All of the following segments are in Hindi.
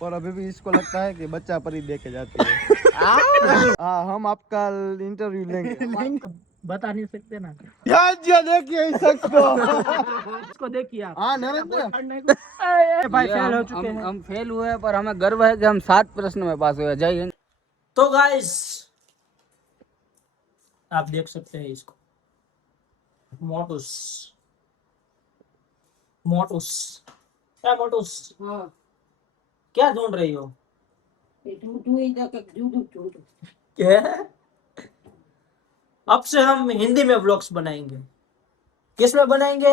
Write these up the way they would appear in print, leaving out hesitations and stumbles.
पर अभी भी इसको लगता है कि बच्चा परी दे के जाती है। हाँ, हम आपका इंटरव्यू लेंगे। बता नहीं सकते ना। यार देखिए इस शख्स को। इसको देखिए आप। हाँ नरेंद्र, भाई फेल हो चुके हैं। हम फेल हुए पर हमें गर्व है कि हम 7 प्रश्न में पास हुए। जय हिंद। तो गाइस आप देख सकते हैं इसको, मोटूस मोटूस क्या मोटूस, क्या ढूंढ रही हो? क्या? अब से हम हिंदी में व्लॉग्स बनाएंगे। किस में बनाएंगे?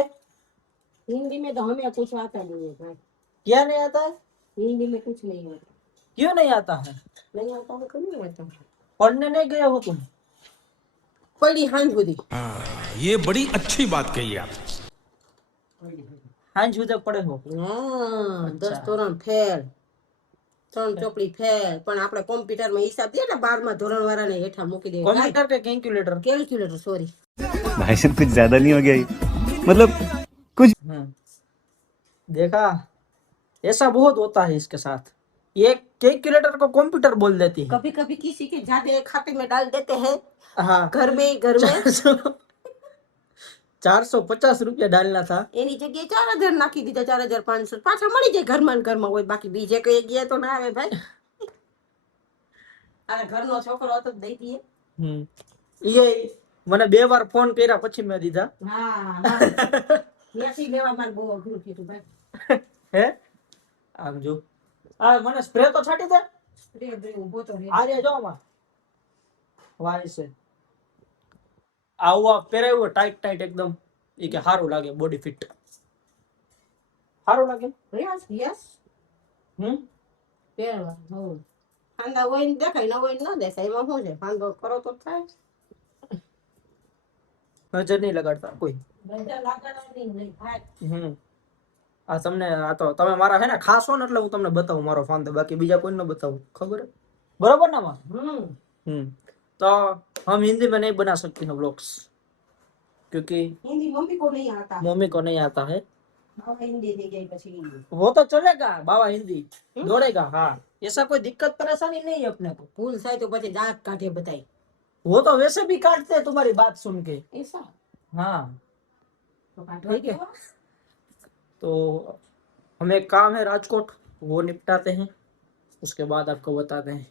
हिंदी में तो हमें कुछ आता नहीं है भाई। क्या नहीं आता है? हिंदी में कुछ नहीं आता। क्यों नहीं आता है? नहीं आता है तो नहीं आता। पढ़ने नहीं गए हो तुम? पढ़ी हां बुद्धि। ये बड़ी अच्छी बात कही आप। हाँ जू तक पढ़े हो? हां 10 ધોરણ ફેલ, 3 ચોપડી ફેલ, પણ આપણે કોમ્પ્યુટર માં હિસાબ દે ને 12મા ધોરણ વાળાને હેઠા મૂકી દે। कंप्यूटर के कैलकुलेटर? Calculator sorry. भाई साहब कुछ ज्यादा नहीं हो गया ये? मतलब कुछ देखा, ऐसा बहुत होता है इसके साथ। ये कैलकुलेटर को कंप्यूटर बोल देती है। कभी कभी किसी के ज्यादा खाते में डाल देते हैं। हाँ, घर में 450 रुपया डालना था, એની જગ્યાએ 4000 નાખી દીધા। 4500 પાછા મળી જાય ઘરમાં ને ઘરમાં હોય। બાકી બીજે કઈ ગયા તો ના આવે ભાઈ। આ ઘરનો છોકરો હતો તો દઈ દઈએ। ये મને 2 વાર ફોન કર્યા પછી મેં દીધા। હા હા એસી લેવા માં બહુ અઘરું થયું ભાઈ। હે આમ જો આ મને સ્પ્રે તો છાટી દે। સ્પ્રે બ્રે ઊભો તો રે। આ રે જો આમાં વાય છે આવું આ પહેરાવ્યું ટાઈટ ટાઈટ એકદમ, એ કે સારું લાગે, બોડી ફિટ સારું લાગે। યસ યસ હમ પહેરવા હો। ફાંદા હોય ને દેખાય, ન હોય ને ન દેખાય, એમાં શું છે? ફાંદો કરો તો થાય। નજર નહીં લગાડતા કોઈ। બધા લાગવાની નહીં થાય। આ તમને આ તો તમે મારા હે ને ખાસ હો ને એટલે હું તમને બતાવું મારો ફાંદો, બાકી બીજા કોઈ ન બતાવું, खबर है? बराबर ना मां? तो हम हिंदी में नहीं बना सकते हैं व्लॉग्स, क्योंकि हिंदी मम्मी को नहीं आता। मम्मी को नहीं आता है। बाबा हिंदी दे गई પછી हिंदी वो तो चलेगा, बाबा हिंदी दौड़ेगा। हाँ, ऐसा कोई दिक्कत परेशानी नहीं है अपने को। भूल થાય તો પછી દાંત કાઢે બતાય। वो तो वैसे भी काटते हैं तुम्हारी बात सुन के। ऐसा हाँ તો કાઢવા ठीक है। દો। तो हमें काम है राजकोट, वो निपटाते हैं, उसके बाद आपको बताते हैं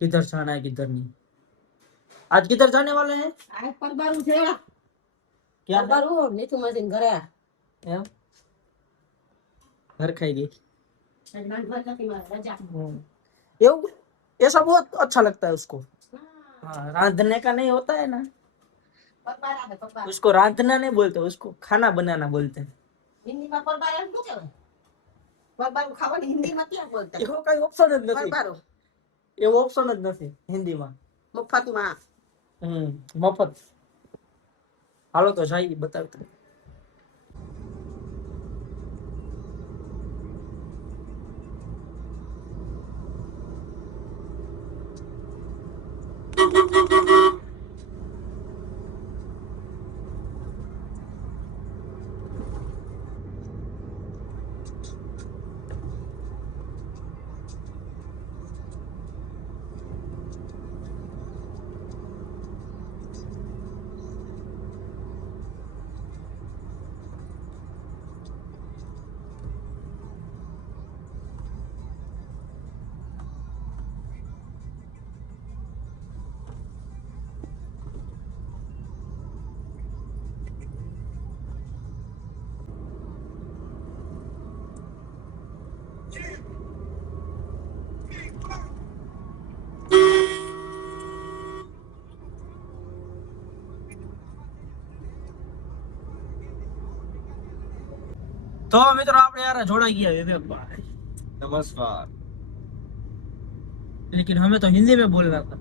किधर जाना है किधर नहीं। आज किधर जाने वाले हैं? આ પરબારું છે। क्या है? પરબારું નીચું મશીન ઘરે एम? घर खाएगी। સજમાન ભર નથી મારે રજા। ऐसा बहुत अच्छा लगता है उसको। हाँ, रांधने का नहीं होता है ना, પરબાર આવે પરબાર। उसको रांधना नहीं बोलते, उसको खाना बनाना बोलते हैं। હિન્દીમાં પરબાર એમ શું કહેવાય? પરબારું ખાવાની હિન્દીમાં ક્યાં બોલતા? એવો કઈ ઓપ્શન જ નથી, પરબારું એવો ઓપ્શન જ નથી હિન્દીમાં। મફતમાં। મફત। હાલો તો જઈએ બતાવતા। तो मित्रों આપણે यार જોડાઈ ગયા વિવેક ભાઈ। नमस्कार। लेकिन हमें तो हिंदी में बोलना था।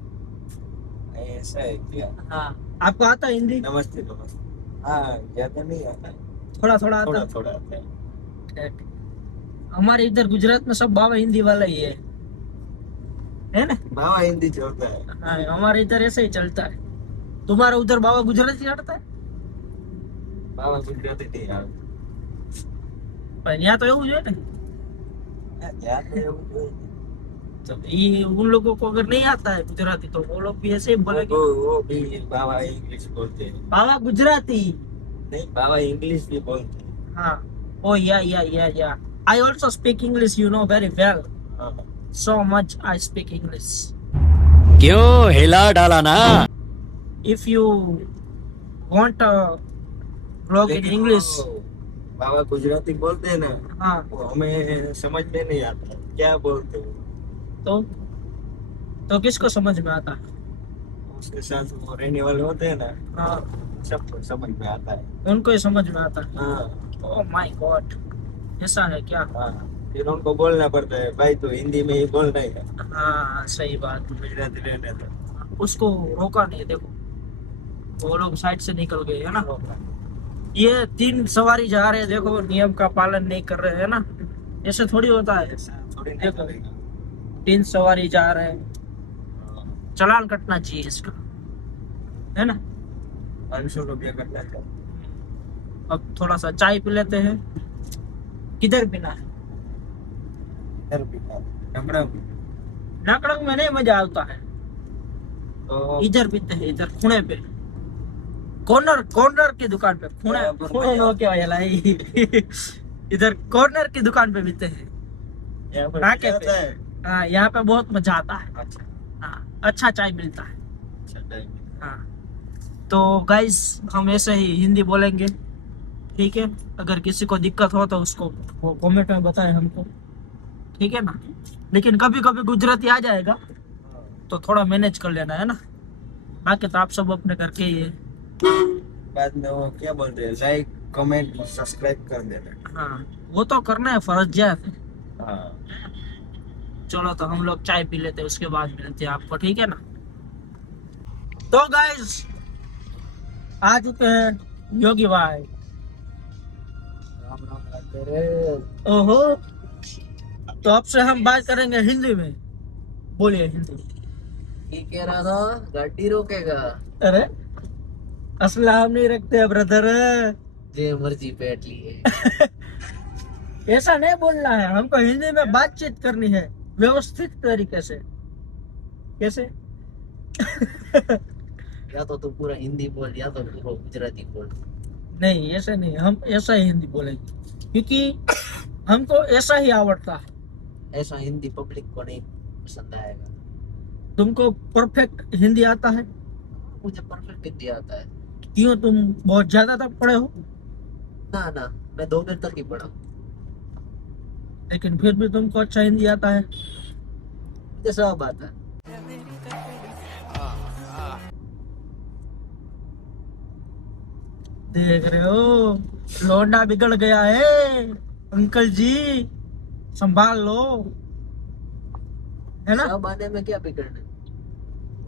ऐसा है क्या? हाँ, आपको आता है हिंदी? नमस्ते नमस्ते। हाँ ज्यादा नहीं आता है, थोड़ा थोड़ा आता थोड़ा है। थोड़ा आता है। हमारे इधर गुजरात में सब बाबा हिंदी वाला ही है ना? बाबा हिंदी चलता है। हाँ, हमारे इधर ऐसे ही चलता है। तुम्हारा उधर बाबा गुजराती चढ़ता है? बाबा गुजराती नहीं आता। पर यहाँ तो એવું જ હોય ને। तो ये उन लोगों को अगर नहीं आता है गुजराती तो वो लोग भी ऐसे ही बोलेंगे। वो भी बाबा इंग्लिश बोलते हैं। बाबा गुजराती। नहीं, बाबा इंग्लिश भी बोलते हैं। हाँ। Oh yeah I also speak English, you know very well, हाँ। So much I speak English. क्यों हिला डाला ना। If you want vlog in लेकिन इंग्लिश, वो बाबा गुजराती बोलते हैं ना, हाँ, वो हमें समझ में नहीं आता क्या बोलते हैं। तो किसको समझ में आता है? उसके साथ वो रहने वाले होते हैं ना, हाँ, सबको समझ में आता है। उनको ही समझ में आता है। हाँ ओह माय गॉड, ऐसा है क्या? हाँ, फिर उनको बोलना पड़ता है, भाई तो हिंदी में ही बोलना है, हाँ सही बात। गुजराती रहने दो। उसको रोका नहीं, देखो वो लोग साइड से निकल गए है ना। ये 3 सवारी जा रहे हैं, देखो नियम का पालन नहीं कर रहे हैं ना, ऐसे थोड़ी होता है। थोड़ी नहीं देखो करेगा। 3 सवारी जा रहे हैं, चालान कटना चाहिए इसका, है ना। 500 रुपया करना चाहिए। अब थोड़ा सा चाय पी लेते हैं। किधर पीना है? इधर भी था, नगड़ा भी। नाकड़ंग में नहीं मजा आता है, तो इधर पीते हैं, इधर खूणे पे, कॉर्नर की दुकान पे, खूणे नो क्या लाई इधर कॉर्नर की दुकान पे पीते हैं। यहाँ पर नाके क्या पे। होता है? हाँ, यहाँ पे बहुत मजा आता है। अच्छा हाँ, अच्छा चाय मिलता है। अच्छा टाइम। हाँ, तो गाइस हम ऐसे ही हिंदी बोलेंगे, ठीक है। अगर किसी को दिक्कत हो तो उसको वो कमेंट में बताए हमको, ठीक है ना। लेकिन कभी कभी गुजराती आ जाएगा तो थोड़ा मैनेज कर लेना, है ना। बाकी तो आप सब अपने करके ही है। बाद में वो क्या बोलते हैं, लाइक कमेंट सब्सक्राइब कर देना। हाँ, वो तो करना है, फर्जियात है। हाँ चलो तो हम लोग चाय पी लेते हैं, उसके बाद मिलते हैं आपको, ठीक है ना। तो गाइस आ चुके हैं योगी भाई। ओहो, तो अब से हम बात करेंगे हिंदी में। बोलिए हिंदी। ये कह रहा था गाड़ी रोकेगा, अरे असलाम नहीं रखते ब्रदर, जे मर्जी बैठ लिए। ऐसा नहीं बोलना है, हमको हिंदी में बातचीत करनी है व्यवस्थित तरीके से। कैसे? या तो तू पूरा हिंदी बोल या तो पूरा गुजराती बोल। नहीं ऐसे नहीं, हम ऐसा ही हिंदी बोलेंगे क्योंकि हमको ऐसा ही आवड़ता है। ऐसा हिंदी पब्लिक को नहीं पसंद आएगा। तुमको परफेक्ट हिंदी आता है? मुझे परफेक्ट हिंदी आता है। क्यों, तुम बहुत ज्यादा तक पढ़े हो? ना ना, मैं 2 तक ही पढ़ा। लेकिन फिर भी तुमको अच्छा हिंदी आता है। मुझे सब आता है। देख रहे हो, लौंडा बिगड़ गया है। अंकल जी संभाल लो, है ना। सब आने में क्या बिगड़ना,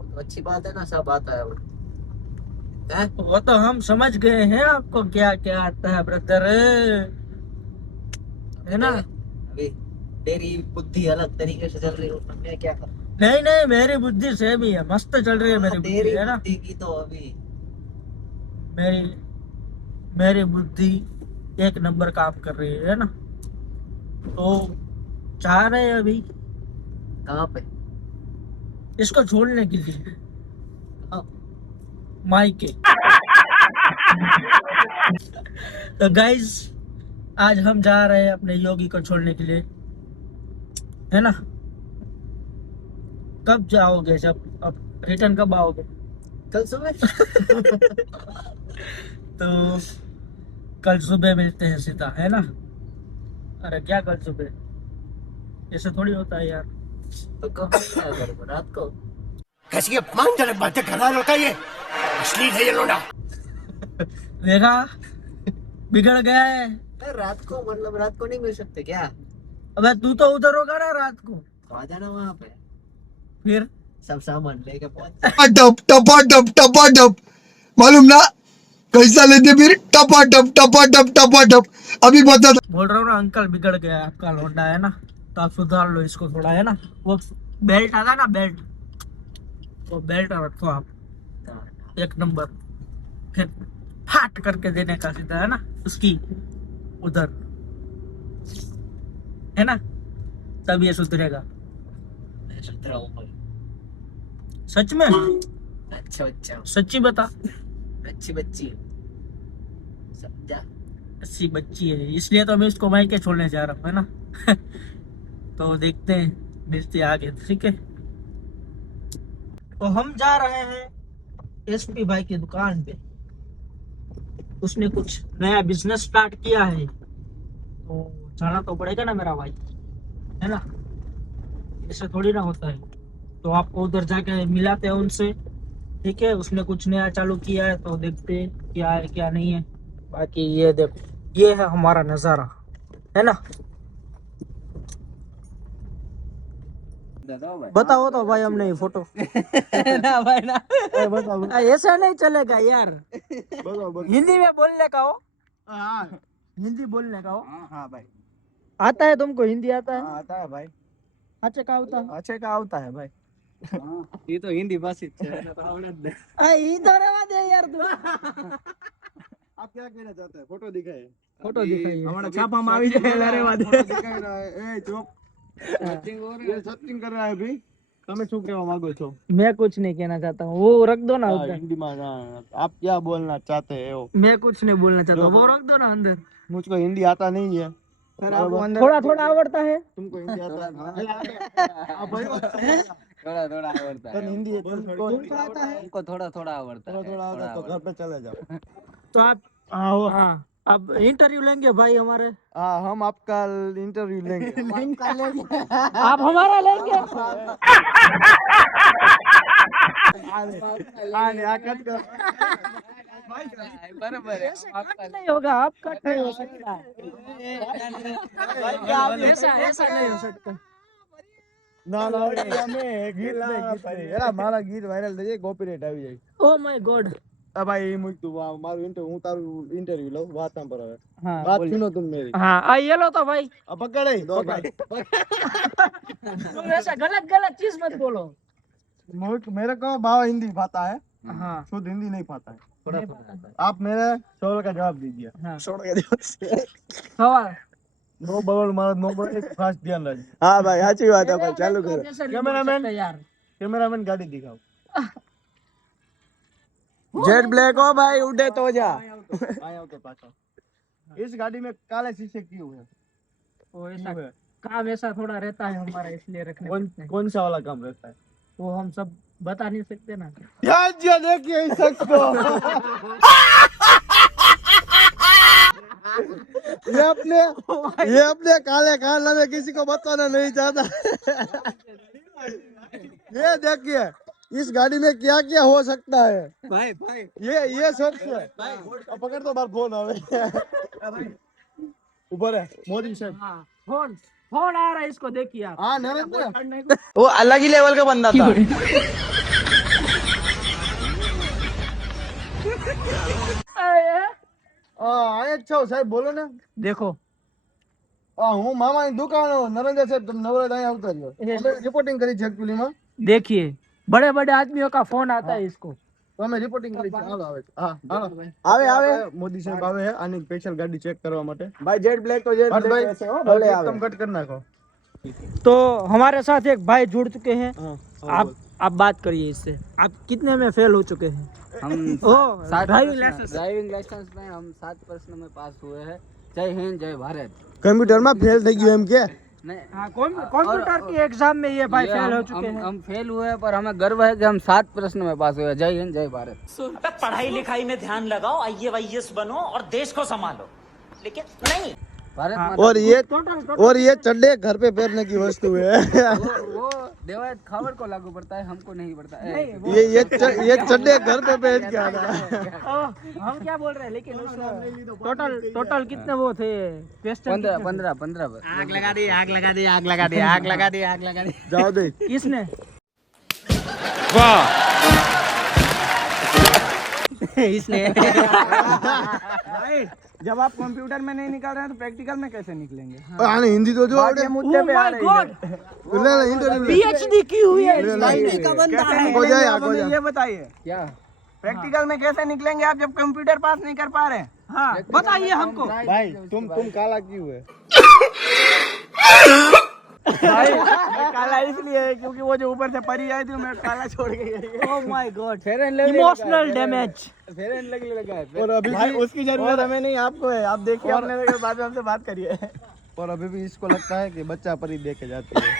तो अच्छी बात है ना, सब आता है वो। हैं? वो तो हम समझ गए हैं आपको क्या क्या आता है ब्रदर, है ना। अभी तेरी बुद्धि अलग तरीके से चल रही है, मैं क्या करूं? नहीं नहीं, मेरी बुद्धि सेम ही है, मस्त चल रही है मेरी बुद्धि, तेरी है ना। बुद्धि की तो अभी मेरी बुद्धि 1 नंबर काम कर रही है ना। तो चाह रहे हैं अभी कहाँ पे? इसको छोड़ने के लिए कहाँ? मायके। तो गाइस आज हम जा रहे हैं अपने योगी को छोड़ने के लिए, है ना। कब जाओगे, जब अब रिटर्न कब आओगे? कल सुबह। तो कल सुबह मिलते हैं सीधा, है ना। अरे क्या कल सुबह, ऐसे थोड़ी होता है यार। तो कब क्या करोगे, रात को? कैसी अपमानजनक बातें कर रहा होता है ये, अश्लील है ये लोड़ा। देखा, बिगड़ गया है। रात को मतलब रात को नहीं मिल सकते क्या? अबे तू तो उधर होगा ना रात को, तो आ जाना वहाँ पे, फिर सब सामान लेके पहुंच। टपाटप मालूम ना कैसा लेते फिर टपाटप अभी बता। बोल रहा हूँ ना, अंकल बिगड़ गया है आपका लौंडा, है ना। तो आप सुधार लो इसको थोड़ा, है ना। वो बेल्ट आता ना, बेल्ट, वो बेल्ट रखो आप 1 नंबर, फिर फाट करके देने का सीधा, है ना, उसकी उधर, है ना। तब ये सुधरेगा। मैं सुधराऊंगा। सच में? अच्छा बच्चा, सच्ची बता। अच्छी बच्ची, समझा? अच्छी बच्ची है, इसलिए तो मैं इसको मायके के छोड़ने जा रहा हूँ, है ना। तो देखते हैं, मिलते हैं आगे, ठीक है। तो हम जा रहे हैं एसपी भाई की दुकान पे। उसने कुछ नया बिजनेस स्टार्ट किया है, तो जाना तो पड़ेगा ना मेरा भाई, है ना। ऐसे थोड़ी ना होता है। तो आपको उधर जाके मिलाते हैं उनसे, ठीक है। उसने कुछ नया चालू किया है, तो देखते हैं क्या है क्या नहीं है। बाकी ये देखो, ये है हमारा नज़ारा, है ना। बताओ तो भाई, हमने ये फोटो ना भाई ना, बताओ ऐसा नहीं चलेगा यार। बताओ। हिंदी में बोलने का हो, हाँ हिंदी बोलने का हो। हाँ भाई, आता है तुमको? हिंदी आता है? आता है भाई। अच्छा का होता है? अच्छे का આવતા है भाई। ये तो हिंदी भाषी છે इधर आवा दे यार तू। आप क्या कहना चाहते हैं? फोटो दिखाए। फोटो दिखाइए। हमारा छापा में આવી જાય લારે વાત दिखाई रहा है। ए चुप, ये सचिंग कर रहा है अभी। તમે શું કહેવા માંગો છો? मैं कुछ नहीं कहना चाहता हूँ, वो रख दो ना उधर। हिंदी में आप क्या बोलना चाहते हो? मैं कुछ नहीं बोलना चाहता, वो रख दो ना अंदर। मुझको हिंदी आता नहीं है। थोड़ा थोड़ा आवड़ता है। तुमको हिंदी आता है? आप भाई थोड़ा थोड़ा आवड़ता है, हिंदी तुमको आता है? हमको थोड़ा थोड़ा आवड़ता है, थोड़ा आता है तो घर पे चले जाओ। तो आप हाँ, अब इंटरव्यू लेंगे भाई हमारे। हाँ, हम आपका इंटरव्यू लेंगे। आप हमारा लेंगे? बराबर है। कट नहीं होगा, आप कट नहीं हो सकता। ऐसा नहीं हो सकता। ના ના અમે ગીત નહીં એલા મારા ગીત વાયરલ થઈ જાય, કોપીરાઈટ આવી જાય। Oh my God. આ ભાઈ એ મૂક તું મારું ઇન્ટરવ્યુ, હું તારું ઇન્ટરવ્યુ લઉં। વાત સાંભળ હવે। हाँ बात सुनो तुम मेरी। हाँ, ये लो तो भाई। अब पकड़ दो भाई। तुम ऐसा गलत गलत चीज मत बोलो। मेरे को भाव हिंदी पाता है, हाँ शुद्ध हिंदी नहीं पाता है। आप मेरे सवाल का जवाब दीजिए। हाँ। सवाल सवाल नो बबल मारा नो बबल, एक खास ध्यान रखिए। हाँ भाई साची बात है भाई, चालू करो। कैमरामैन, यार कैमरामैन गाड़ी दिखाओ। जेट ब्लैक हो भाई, उड़े तो जा। आया तो पाछा। इस गाड़ी में काले शीशे क्यों है? वो ऐसा काम ऐसा थोड़ा रहता है हमारा, इसलिए रखने पड़ते हैं। कौन सा वाला काम रहता है? वो हम सब बता नहीं सकते ना। यार जी देखिए इस शख्स को। ये अपने काले कारनामे किसी को बताना नहीं चाहता। ये देखिए इस गाड़ी में क्या क्या हो सकता है भाई भाई ये सब से। अब पकड़ तो बार फोन आवे। ऊपर है मोदी साहब। हाँ, फोन फोन आ रहा है, इसको देखिए आप। हाँ नरेंद्र, वो अलग ही लेवल का बंदा था। आए છો સાહેબ, બોલો ને। देखो હું મામાની દુકાન નરેન્દ્ર સાહેબ, તમે નવરાત અહીંયા આવતા રહ્યો। અમે રિપોર્ટિંગ કરી છે actually માં। देखिए, बड़े बड़े आदमियों का फोन आता है इसको। તો અમે રિપોર્ટિંગ કરી છે। હાલો આવે છે। હા હાલો આવે મોદી સાહેબ આવે છે આની સ્પેશિયલ ગાડી ચેક કરવા માટે। ભાઈ જેટ બ્લેક તો જેટ બ્લેક છે હો, ભલે આવે। એકદમ કટ કરી નાખો। तो हमारे साथ एक भाई जुड़ चुके हैं। आप बात करिए इससे, आप कितने में फेल हो चुके हैं? हम ओ ड्राइविंग लाइसेंस। ड्राइविंग लाइसेंस में हम 7 प्रश्न में पास हुए हैं। जय हिंद जय भारत। કમ્પ્યુટર માં ફેલ થઈ ગયો એમ કે? नहीं, हाँ, कंप्यूटर के एग्जाम में ये भाई फेल हो चुके हैं। हम फेल हुए हैं, पर हमें गर्व है कि हम 7 प्रश्न में पास हुए हैं। जय हिंद जय भारत। पढ़ाई लिखाई में ध्यान लगाओ, IAS बनो और देश को संभालो, लेकिन नहीं। भारत माता- और ये चड्डे घर पे पहनने की वस्तु है। वो देवायत खावर को लागू पड़ता है, हमको नहीं पड़ता है। ये चड्डे घर पे पहन के आना। हम क्या बोल रहे हैं, लेकिन टोटल कितने वो थे? 15 आग लगा दी, आग लगा दी, आग लगा दी, आग लगा दी, आग लगा दी। जाओ दे। किसने? इसने। जब आप कंप्यूटर में नहीं निकल रहे हैं तो प्रैक्टिकल में कैसे निकलेंगे? आने हिंदी तो जो आवड़े। मुद्दे पे आ रही है। ले ले इंटरव्यू। PhD की हुई है। कैसे हो जा निकलेंगे यार, आप हो हमें जा। ये बताइए, क्या प्रैक्टिकल में कैसे निकलेंगे आप जब कंप्यूटर पास नहीं कर पा रहे हैं? हाँ, बताइए हमको। भाई तुम काला क्यों है? भाई मैं काला इसलिए क्योंकि वो जो ऊपर से परी आई थी मैं काला छोड़ के गई। Oh my God, emotional damage. और अभी भाई उसकी जरूरत हमें नहीं, आपको है। आप देखिए अपने जगह, बाद में हमसे बात करिए। और अभी भी इसको लगता है कि बच्चा परी दे के जाती है।